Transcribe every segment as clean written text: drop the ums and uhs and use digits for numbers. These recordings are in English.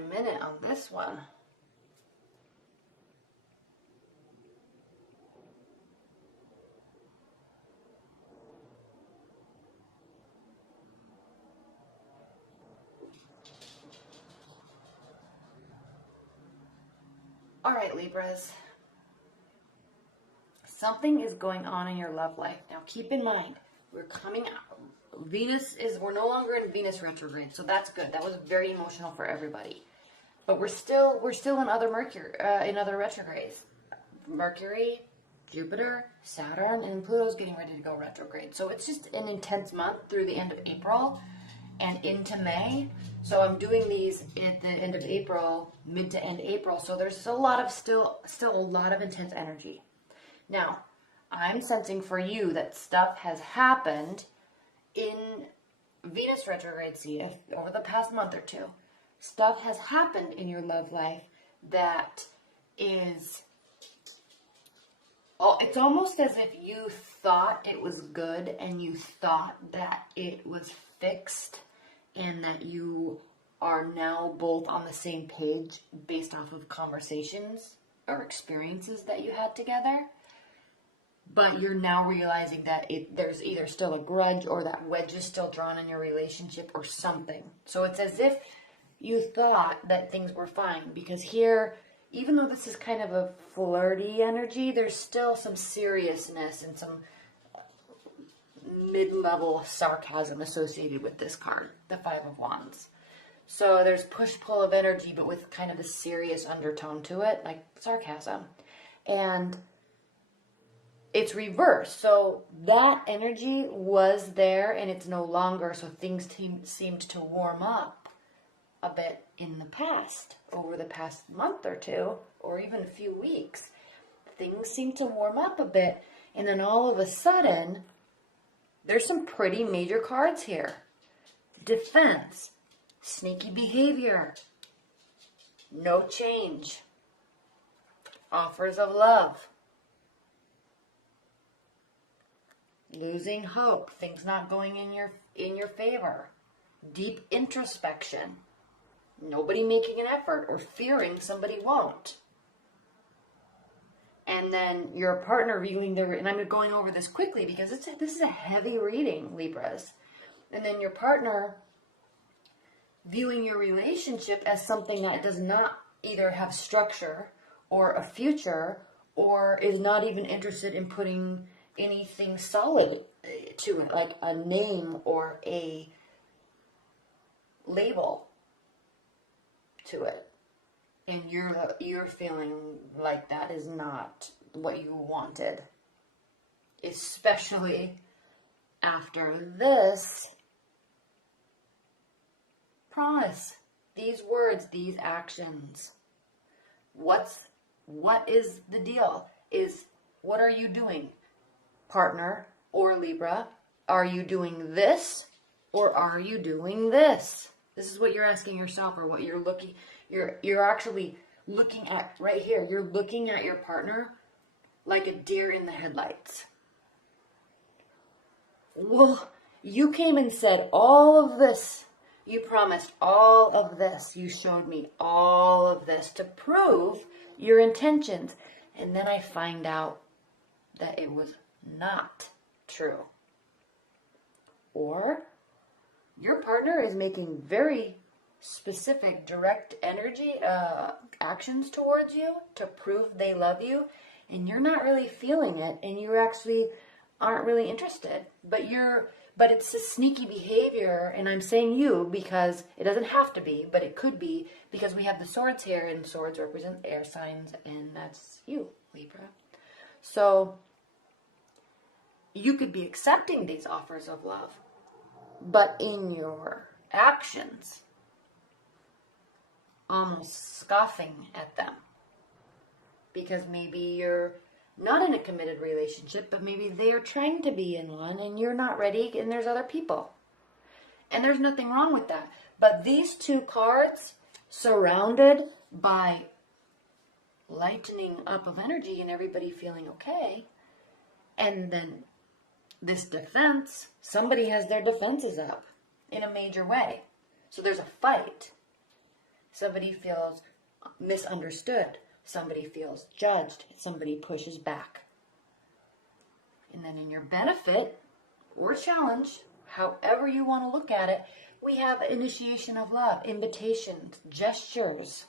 a minute on this one. All right, Libras. Something is going on in your love life. Now, keep in mind, we're coming out. We're no longer in Venus retrograde, so that's good. That was very emotional for everybody. But we're still in other retrogrades. Mercury, Jupiter, Saturn, and Pluto's getting ready to go retrograde. So it's just an intense month through the end of April and into May. So I'm doing these at the end of April, mid to end April. So there's a lot of still a lot of intense energy. Now, I'm sensing for you that stuff has happened in Venus retrograde, over the past month or two. Stuff has happened in your love life that is, it's almost as if you thought it was good and you thought that it was fixed and that you are now both on the same page based off of conversations or experiences that you had together. But you're now realizing that there's either still a grudge or that wedge is still drawn in your relationship or something. So it's as if you thought that things were fine. Because here, even though this is kind of a flirty energy, there's still some seriousness and some mid-level sarcasm associated with this card, the Five of Wands. So there's push-pull of energy, but with kind of a serious undertone to it, like sarcasm. And it's reversed. So that energy was there and it's no longer. So things seemed to warm up a bit in the past, over the past month or two, or even a few weeks. Things seem to warm up a bit. And then all of a sudden, there's some pretty major cards here. Defense, sneaky behavior, no change, offers of love, losing hope, things not going in your favor, deep introspection, nobody making an effort or fearing somebody won't. And then your partner viewing and I'm going over this quickly because this is a heavy reading, Libras. And then your partner viewing your relationship as something that does not either have structure or a future or is not even interested in putting anything solid to it, like a name or a label to it. And you're feeling like that is not what you wanted. Especially after this promise, these words, these actions. What is the deal? What are you doing? Partner or Libra, are you doing this or are you doing this? This is what you're asking yourself, or what you're actually looking at right here. You're looking at your partner like a deer in the headlights. Well, you came and said all of this. You promised all of this. You showed me all of this to prove your intentions. And then I find out that it was not true. Or your partner is making very specific, direct energy actions towards you to prove they love you, and you're not really feeling it, and you actually aren't really interested. But it's a sneaky behavior, and I'm saying you because it doesn't have to be, but it could be, because we have the swords here, and swords represent air signs, and that's you, Libra. So you could be accepting these offers of love, but in your actions, almost scoffing at them. Because maybe you're not in a committed relationship, but maybe they're trying to be in one and you're not ready and there's other people. And there's nothing wrong with that. But these two cards, surrounded by lightening up of energy and everybody feeling okay, and then this defense, somebody has their defenses up in a major way. So there's a fight. Somebody feels misunderstood. Somebody feels judged. Somebody pushes back. And then in your benefit or challenge, however you want to look at it, we have initiation of love, invitations, gestures.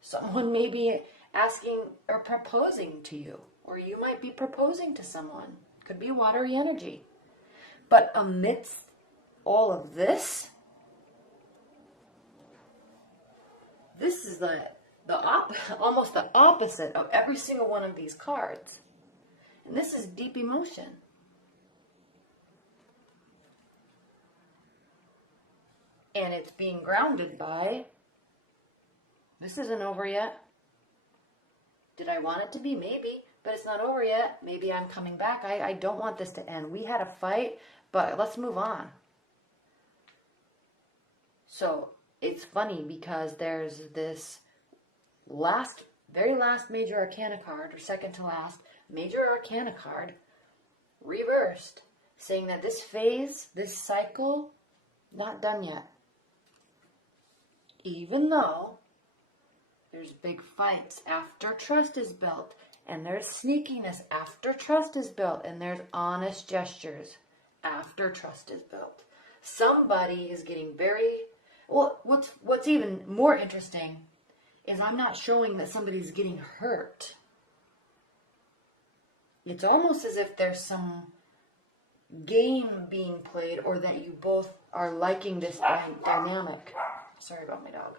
Someone may be asking or proposing to you, or you might be proposing to someone. Could be watery energy. But amidst all of this, this is almost the opposite of every single one of these cards. And this is deep emotion. And it's being grounded by, this isn't over yet. Did I want it to be? Maybe. But it's not over yet. Maybe I'm coming back. I don't want this to end. We had a fight, but let's move on. So it's funny because there's this very last major arcana card, or second to last major arcana card, reversed, saying that this phase, this cycle, not done yet. Even though there's big fights after trust is built, and there's sneakiness after trust is built, and there's honest gestures after trust is built. Somebody is getting well, what's even more interesting is I'm not showing that somebody's getting hurt. It's almost as if there's some game being played, or that you both are liking this dynamic. Sorry about my dog.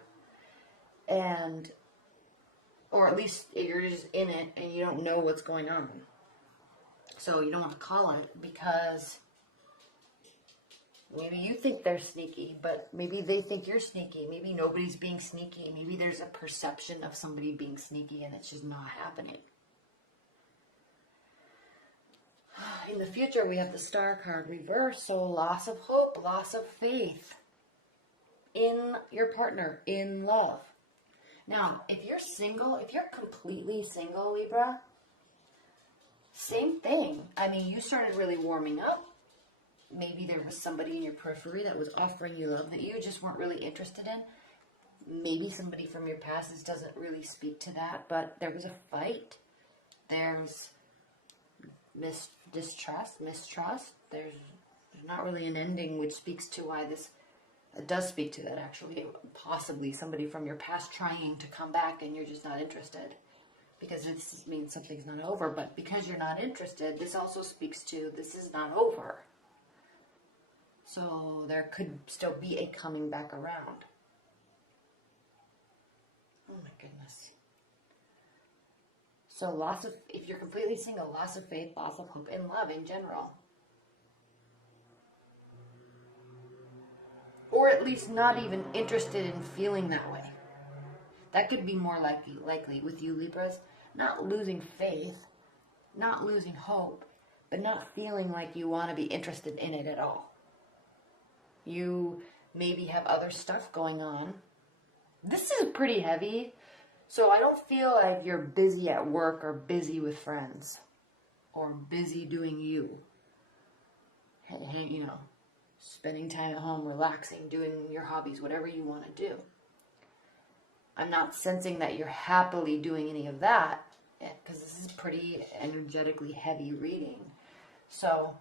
Or at least you're just in it and you don't know what's going on. So you don't want to call it, because maybe you think they're sneaky, but maybe they think you're sneaky. Maybe nobody's being sneaky. Maybe there's a perception of somebody being sneaky and it's just not happening. In the future, we have the Star card reversed, so loss of hope, loss of faith in your partner, in love. Now, if you're single, if you're completely single, Libra, same thing. I mean, you started really warming up. Maybe there was somebody in your periphery that was offering you love that you just weren't really interested in. Maybe somebody from your past doesn't really speak to that, but there was a fight. There's mistrust. There's not really an ending, which speaks to why this does speak to that, actually. Possibly somebody from your past trying to come back and you're just not interested, because this means something's not over. But because you're not interested, this also speaks to this is not over. So there could still be a coming back around. Oh my goodness. So if you're completely single, loss of faith, loss of hope in love in general. Or at least not even interested in feeling that way. That could be more likely with you, Libras. Not losing faith, not losing hope, but not feeling like you want to be interested in it at all. You maybe have other stuff going on. This is pretty heavy, so I don't feel like you're busy at work or busy with friends or busy doing you. Hey, spending time at home, relaxing, doing your hobbies, whatever you want to do. I'm not sensing that you're happily doing any of that, because this is pretty energetically heavy reading. So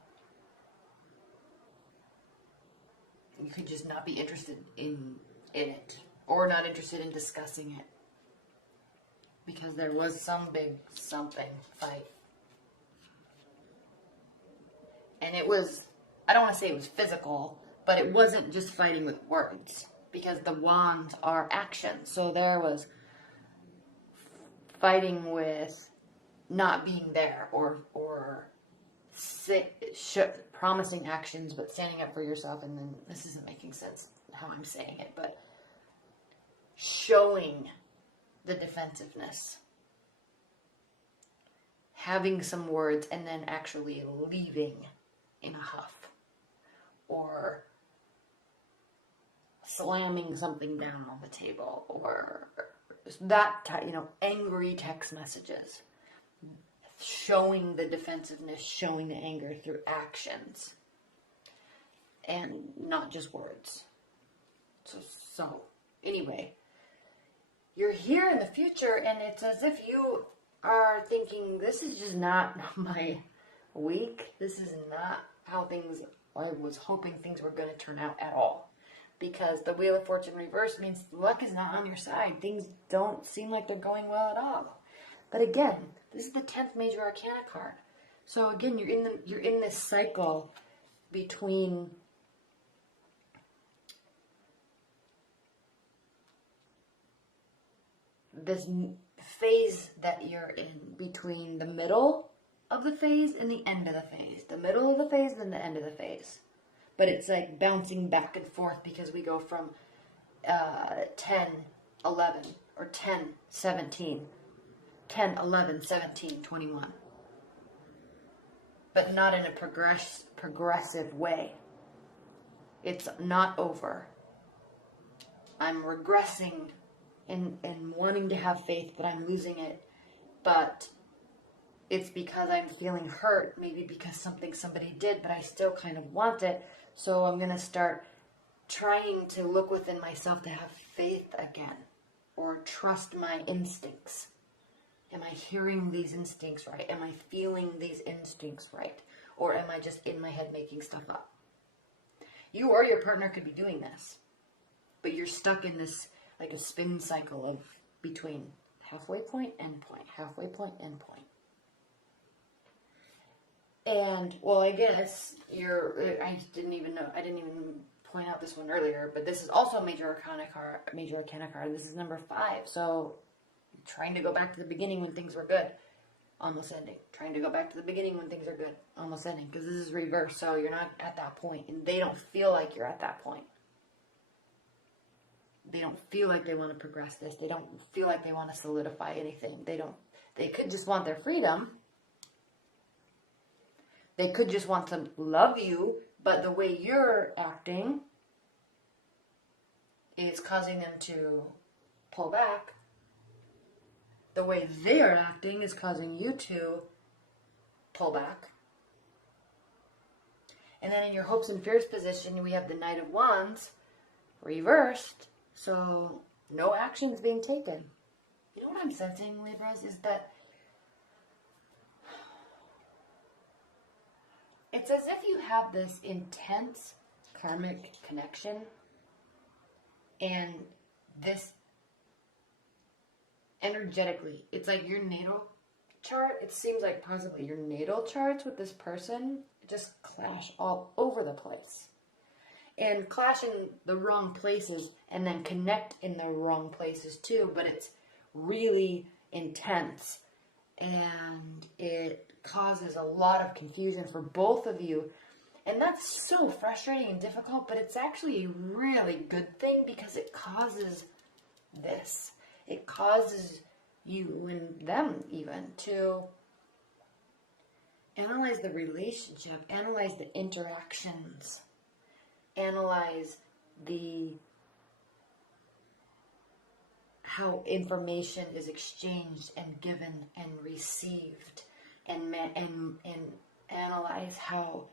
you could just not be interested in it, or not interested in discussing it, because there was some big fight. And it was, I don't want to say it was physical, but it wasn't just fighting with words, because the wands are action. So there was fighting with not being there, or promising actions but standing up for yourself, and then this isn't making sense how I'm saying it, but showing the defensiveness, having some words and then actually leaving in a huff, or slamming something down on the table, or that type, angry text messages. Showing the defensiveness, showing the anger through actions, and not just words. So anyway, you're here in the future, and it's as if you are thinking, this is just not my week. This is not how I was hoping things were going to turn out at all. Because the Wheel of Fortune reverse means luck is not on your side. Things don't seem like they're going well at all. But again, this is the 10th major arcana card. So again, you're in this cycle between this phase that you're in, between the middle of the phase and the end of the phase. The middle of the phase and the end of the phase. But it's like bouncing back and forth because we go from 10, 11, or 10, 17, 10, 11, 17, 21. But not in a progressive way. It's not over. I'm regressing and wanting to have faith, but I'm losing it. But it's because I'm feeling hurt, maybe because somebody did, but I still kind of want it. So I'm going to start trying to look within myself to have faith again, or trust my instincts. Am I hearing these instincts right? Am I feeling these instincts right? Or am I just in my head making stuff up? You or your partner could be doing this, but you're stuck in this, like a spin cycle of between halfway point, end point, halfway point, end point. And, well, I guess I didn't even point out this one earlier, but this is also a major arcana card. This is number 5. So, trying to go back to the beginning when things were good, almost ending. Trying to go back to the beginning when things are good, almost ending. Because this is reverse, so you're not at that point. And they don't feel like you're at that point. They don't feel like they want to progress this. They don't feel like they want to solidify anything. They could just want their freedom. They could just want to love you, but the way you're acting is causing them to pull back. The way they're acting is causing you to pull back. And then in your hopes and fears position, we have the Knight of Wands reversed. So no action is being taken. You know what I'm sensing, Libras, is that it's as if you have this intense karmic connection, and this energetically, it's like your natal chart, it seems like possibly your natal charts with this person just clash all over the place. And clash in the wrong places and then connect in the wrong places too, but it's really intense and it causes a lot of confusion for both of you. And that's so frustrating and difficult, but it's actually a really good thing because it causes this. It causes you and them even to analyze the relationship, analyze the interactions, analyze how information is exchanged and given and received, and analyze how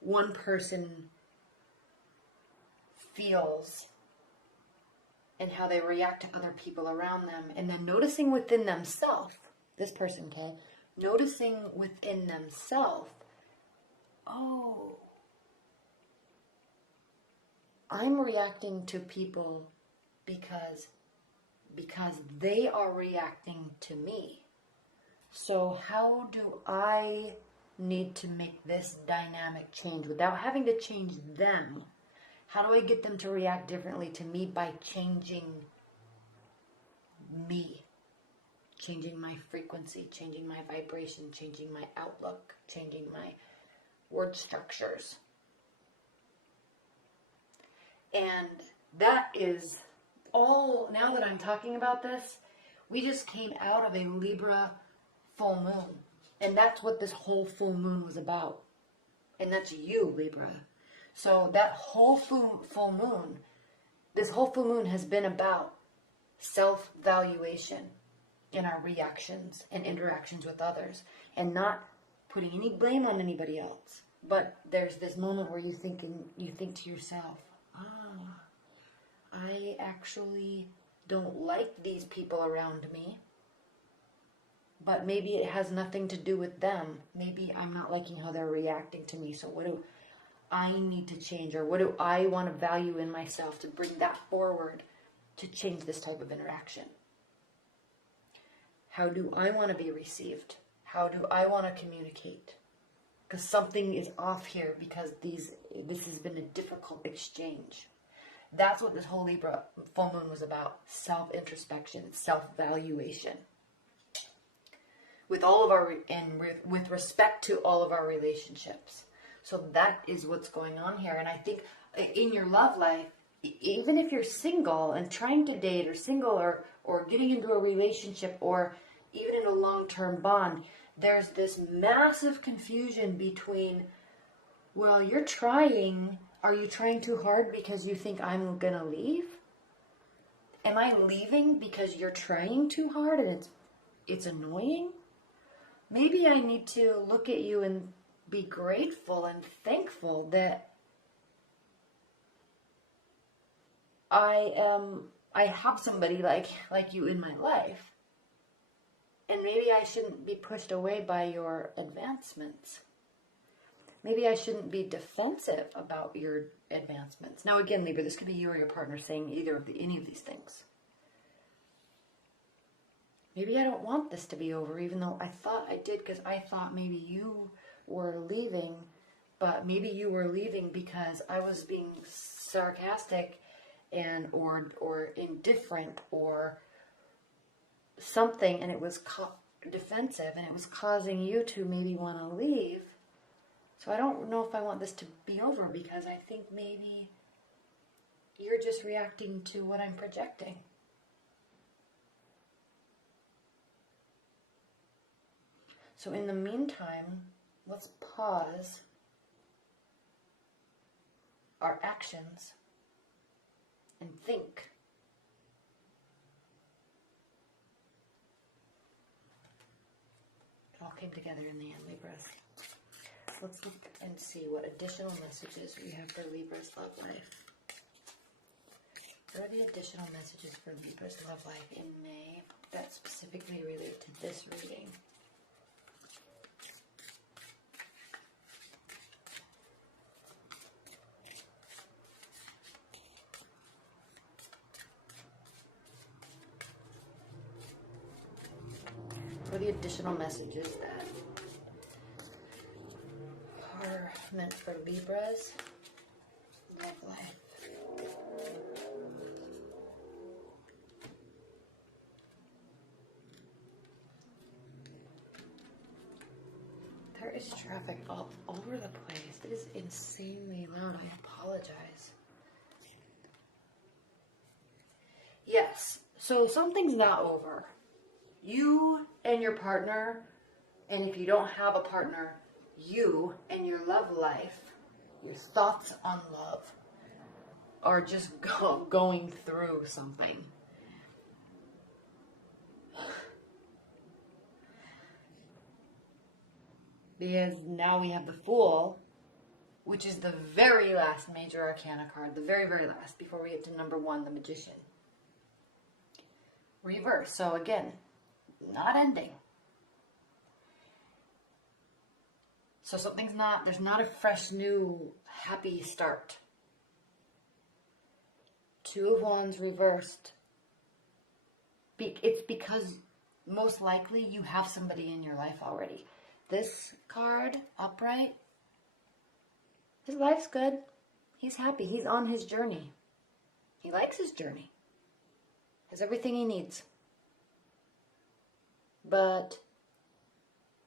one person feels and how they react to other people around them, and then noticing within themselves, this person, okay, noticing within themselves, oh, I'm reacting to people because they are reacting to me. So how do I need to make this dynamic change without having to change them? How do I get them to react differently to me by changing me? Changing my frequency, changing my vibration, changing my outlook, changing my word structures. And that is all, now that I'm talking about this, we just came out of a Libra full moon. And that's what this whole full moon was about. And that's you, Libra. So that whole full moon, this whole full moon has been about self-valuation in our reactions and interactions with others. And not putting any blame on anybody else. But there's this moment where you think to yourself, I actually don't like these people around me. But maybe it has nothing to do with them. Maybe I'm not liking how they're reacting to me. So what do I need to change? Or what do I want to value in myself to bring that forward to change this type of interaction? How do I want to be received? How do I want to communicate? Because something is off here, because this has been a difficult exchange. That's what this whole Libra full moon was about. Self-introspection, self-valuation. With all of our, and with respect to all of our relationships. So that is what's going on here. And I think in your love life, even if you're single and trying to date, or single, or getting into a relationship, or even in a long-term bond, there's this massive confusion between, well, you're trying, are you trying too hard because you think I'm gonna leave? Am I leaving because you're trying too hard and it's annoying? Maybe I need to look at you and be grateful and thankful that I have somebody like you in my life. And maybe I shouldn't be pushed away by your advancements. Maybe I shouldn't be defensive about your advancements. Now again, Libra, this could be you or your partner saying any of these things. Maybe I don't want this to be over, even though I thought I did, because I thought maybe you were leaving, but maybe you were leaving because I was being sarcastic and or indifferent or something, and it was defensive, and it was causing you to maybe want to leave. So I don't know if I want this to be over, because I think maybe you're just reacting to what I'm projecting. So in the meantime, let's pause our actions and think. It all came together in the end, Libras. Let's look and see what additional messages we have for Libra's love life. What are the additional messages for Libra's love life in May that specifically relate to this reading? What are the additional messages that are meant for Libra's love life? There is traffic all over the place. It is insanely loud. I apologize. Yes, so something's not over. You and your partner, and if you don't have a partner, you and your love life, your thoughts on love, are just going through something. Because now we have the Fool, which is the very last major arcana card, the very, very last, before we get to number 1, the Magician. Reverse. So again, not ending. So there's not a fresh, new, happy start. 2 of Wands reversed. It's because most likely you have somebody in your life already. This card, upright, his life's good. He's happy. He's on his journey. He likes his journey. Has everything he needs. But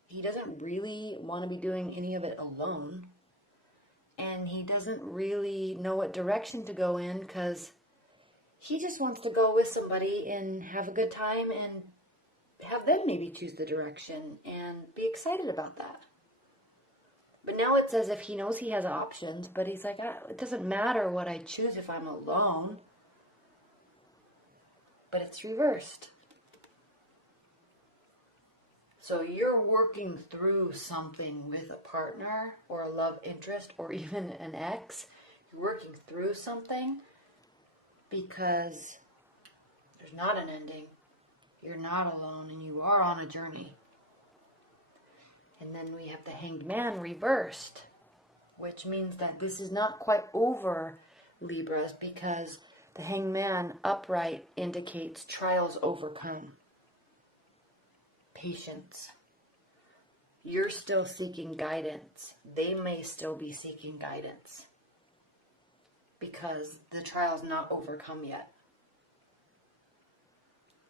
he doesn't really want to be doing any of it alone. And he doesn't really know what direction to go in, because he just wants to go with somebody and have a good time and have them maybe choose the direction and be excited about that. But now it's as if he knows he has options, but he's like, it doesn't matter what I choose if I'm alone. But it's reversed. So you're working through something with a partner or a love interest or even an ex. You're working through something because There's not an ending. You're not alone, and you are on a journey. And then we have the Hanged Man reversed, which means that this is not quite over, Libras, because the Hanged Man upright indicates trials overcome. Patience. You're still seeking guidance. They may still be seeking guidance because the trial's not overcome yet.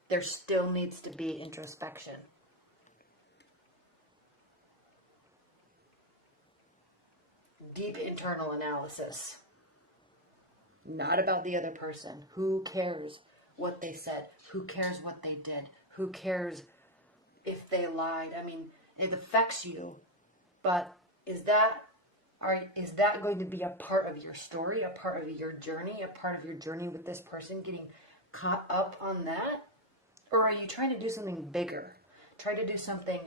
There still needs to be introspection. Deep internal analysis. Not about the other person. Who cares what they said? Who cares what they did? Who cares if they lied? I mean, it affects you, but is that going to be a part of your story, a part of your journey, with this person, getting caught up on that? Or are you trying to do something bigger? Try to do something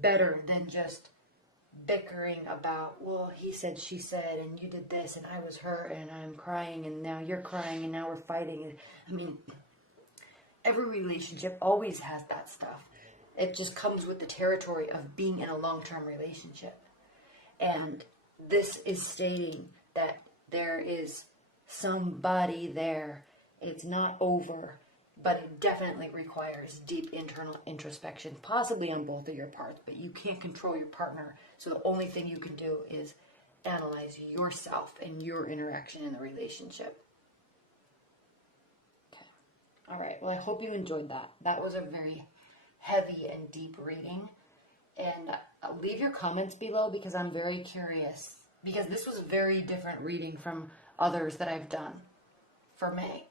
better than just bickering about, well, he said, she said, and you did this, and I was hurt, and I'm crying, and now you're crying, and now we're fighting. I mean, every relationship always has that stuff. It just comes with the territory of being in a long-term relationship. And this is stating that there is somebody there. It's not over, but it definitely requires deep internal introspection, possibly on both of your parts, but you can't control your partner. So the only thing you can do is analyze yourself and your interaction in the relationship. Okay. All right. Well, I hope you enjoyed that. That was a very heavy and deep reading. And leave your comments below because I'm very curious. Because this was a very different reading from others that I've done for May.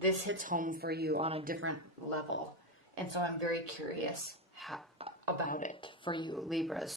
This hits home for you on a different level. And so I'm very curious about it for you, Libras.